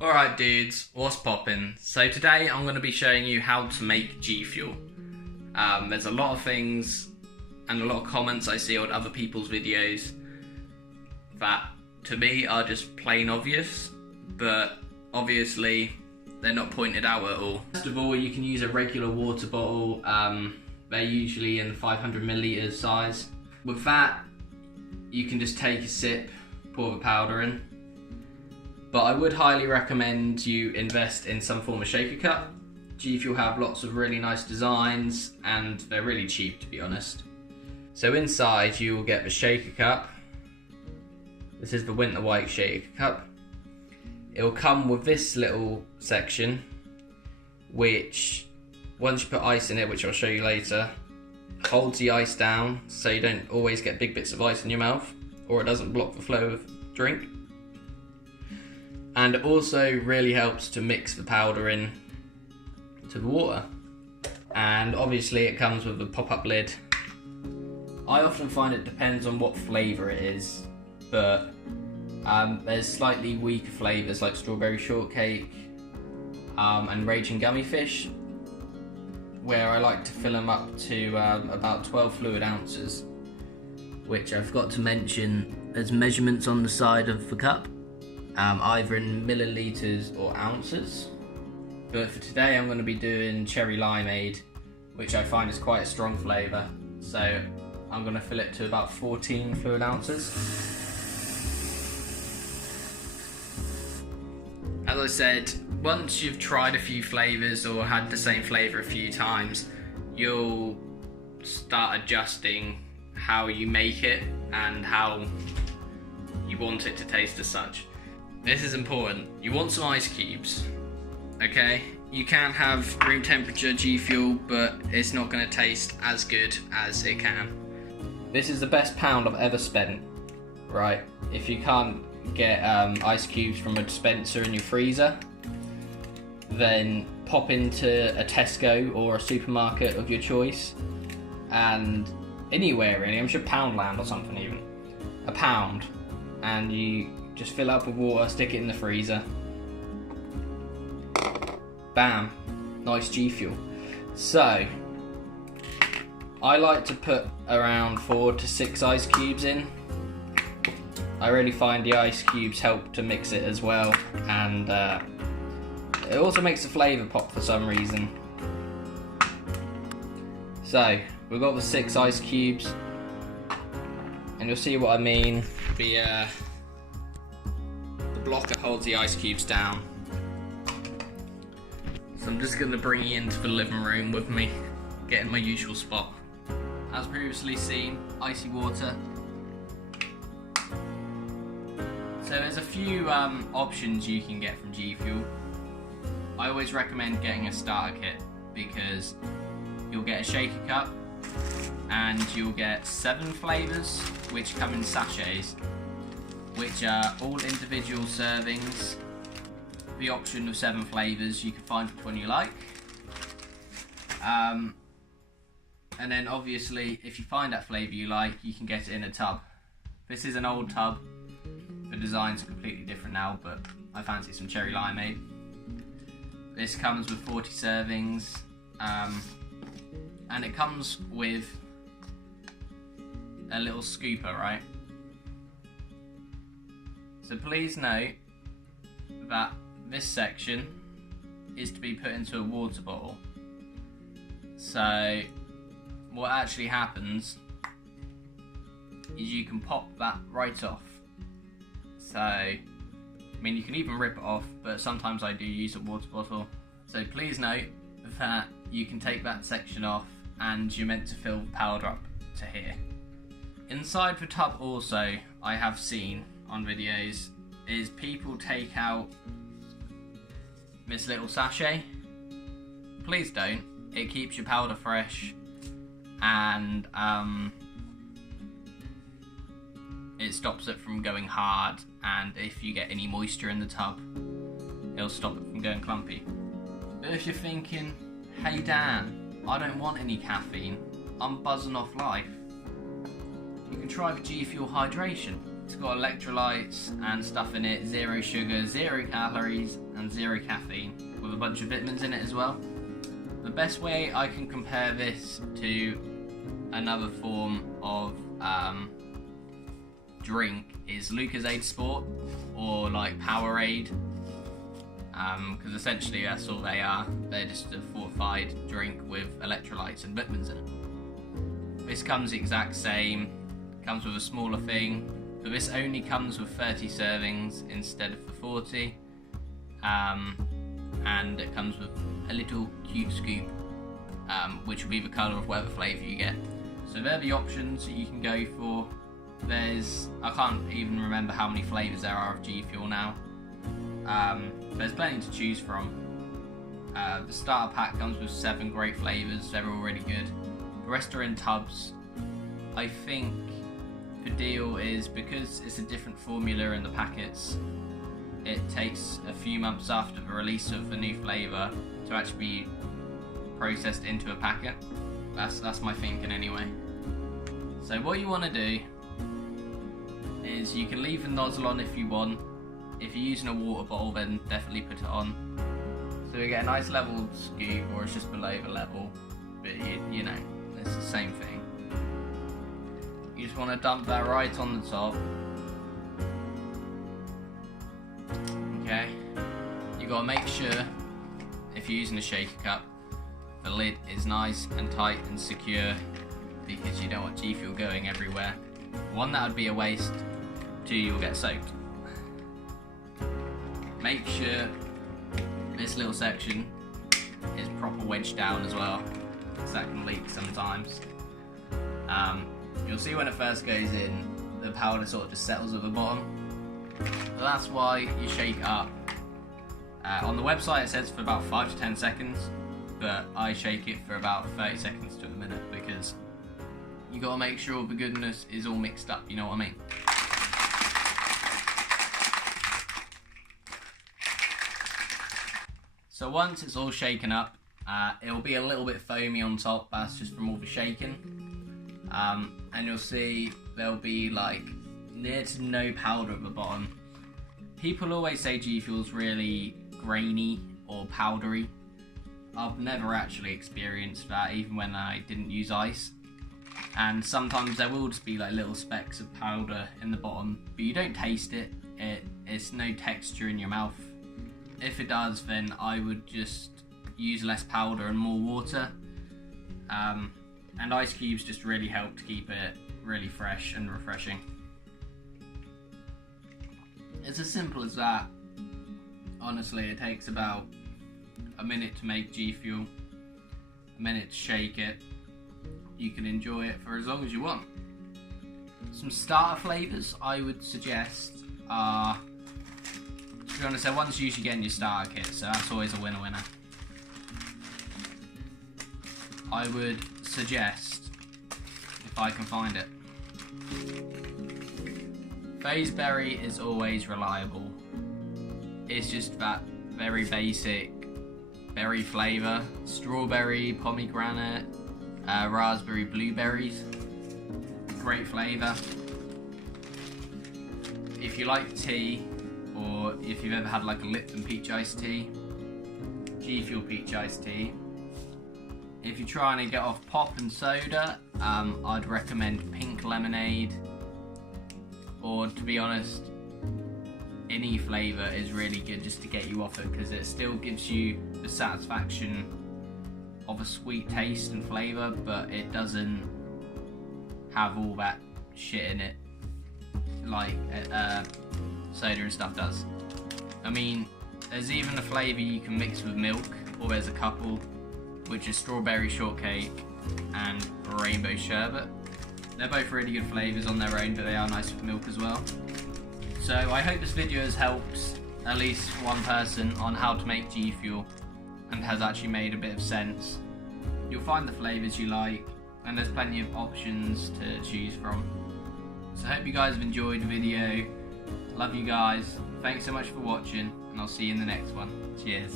Alright dudes, what's poppin'? So today I'm going to be showing you how to make Gfuel. There's a lot of things and a lot of comments I see on other people's videos that to me are just plain obvious, but obviously they're not pointed out at all. First of all, you can use a regular water bottle. They're usually in the 500ml size. With that, you can just take a sip, pour the powder in. But I would highly recommend you invest in some form of shaker cup. Gfuel have lots of really nice designs and they're really cheap, to be honest. So inside you will get the shaker cup. This is the winter white shaker cup. It will come with this little section, which once you put ice in it, which I'll show you later, holds the ice down so you don't always get big bits of ice in your mouth, or it doesn't block the flow of drink. And it also really helps to mix the powder in to the water. And obviously it comes with a pop-up lid. I often find it depends on what flavour it is, but there's slightly weaker flavours like strawberry shortcake and raging gummy fish, where I like to fill them up to about 12 fluid ounces, which I forgot to mention, there's measurements on the side of the cup. Either in millilitres or ounces. But for today I'm going to be doing cherry limeade, which I find is quite a strong flavour. So I'm going to fill it to about 14 fluid ounces. As I said, once you've tried a few flavours or had the same flavour a few times, you'll start adjusting how you make it and how you want it to taste as such. This is important. You want some ice cubes, okay? You can have room temperature Gfuel, but it's not going to taste as good as it can. This is the best £1 I've ever spent, right? If you can't get ice cubes from a dispenser in your freezer, then pop into a Tesco or a supermarket of your choice, and anywhere really, I'm sure Poundland or something even, £1, and you just fill up with water, stick it in the freezer. Bam, nice Gfuel. So, I like to put around 4 to 6 ice cubes in. I really find the ice cubes help to mix it as well, and it also makes the flavour pop for some reason. So, we've got the 6 ice cubes, and you'll see what I mean. The blocker holds the ice cubes down. So I'm just going to bring you into the living room with me, get in my usual spot. As previously seen, icy water. So there's a few options you can get from Gfuel. I always recommend getting a starter kit because you'll get a shaker cup and you'll get 7 flavours which come in sachets, which are all individual servings. The option of 7 flavours, you can find which one you like. And then obviously, if you find that flavour you like, you can get it in a tub. This is an old tub. The design's completely different now, but I fancy some cherry limeade. This comes with 40 servings, and it comes with a little scooper, right? So please note that this section is to be put into a water bottle. So what actually happens is you can pop that right off. So, I mean, you can even rip it off, but sometimes I do use a water bottle. So please note that you can take that section off and you're meant to fill powder up to here. Inside the tub also, I have seen on videos, is people take out this little sachet. Please don't. It keeps your powder fresh, and it stops it from going hard, and if you get any moisture in the tub, it'll stop it from going clumpy. But if you're thinking, hey Dan, I don't want any caffeine, I'm buzzing off life, you can try the Gfuel hydration. It's got electrolytes and stuff in it, 0 sugar, 0 calories and 0 caffeine, with a bunch of vitamins in it as well. The best way I can compare this to another form of drink is Lucozade Sport or like Powerade, because essentially that's all they are. They're just a fortified drink with electrolytes and vitamins in it. This comes the exact same, comes with a smaller thing, but this only comes with 30 servings instead of the 40, and it comes with a little cute scoop, which will be the colour of whatever flavour you get. So they're the options that you can go for. I can't even remember how many flavours there are of Gfuel now. There's plenty to choose from. The starter pack comes with 7 great flavours, they're all really good. The rest are in tubs. I think the deal is, because it's a different formula in the packets, it takes a few months after the release of the new flavour to actually be processed into a packet. That's my thinking anyway. So what you want to do is you can leave the nozzle on if you want. If you're using a water bottle, then definitely put it on. So you get a nice level scoop, or it's just below the level, but you know, it's the same thing. You just want to dump that right on the top. Okay, you got to make sure, if you're using a shaker cup, the lid is nice and tight and secure, because you don't want Gfuel going everywhere. One, that would be a waste. 2, you'll get soaked. Make sure this little section is proper wedged down as well, because that can leak sometimes. You'll see when it first goes in, the powder sort of just settles at the bottom. So that's why you shake it up. On the website it says for about 5 to 10 seconds, but I shake it for about 30 seconds to a minute, because you got to make sure the goodness is all mixed up, you know what I mean? So once it's all shaken up, it'll be a little bit foamy on top, that's just from all the shaking. And you'll see there'll be like near to no powder at the bottom. People always say Gfuel's really grainy or powdery. I've never actually experienced that, even when I didn't use ice. And sometimes there will just be like little specks of powder in the bottom, but you don't taste it. It's no texture in your mouth. If it does, then I would just use less powder and more water. And ice cubes just really help to keep it really fresh and refreshing. It's as simple as that. Honestly, it takes about a minute to make Gfuel, a minute to shake it. You can enjoy it for as long as you want. Some starter flavours I would suggest are, to be honest, they're ones you usually get in your starter kit, so that's always a winner. I would suggest, if I can find it, Phase Berry is always reliable. It's just that very basic berry flavour. Strawberry, pomegranate, raspberry, blueberries. Great flavour. If you like tea, or if you've ever had like a Lipton peach iced tea, Gfuel peach iced tea. If you're trying to get off pop and soda, I'd recommend pink lemonade, or to be honest, any flavour is really good just to get you off it, because it still gives you the satisfaction of a sweet taste and flavour, but it doesn't have all that shit in it like soda and stuff does. I mean, there's even a flavour you can mix with milk, or there's a couple, which is strawberry shortcake and rainbow sherbet. They're both really good flavours on their own, but they are nice with milk as well. So I hope this video has helped at least one person on how to make Gfuel, and has actually made a bit of sense. You'll find the flavours you like, and there's plenty of options to choose from. So I hope you guys have enjoyed the video. Love you guys. Thanks so much for watching, and I'll see you in the next one. Cheers.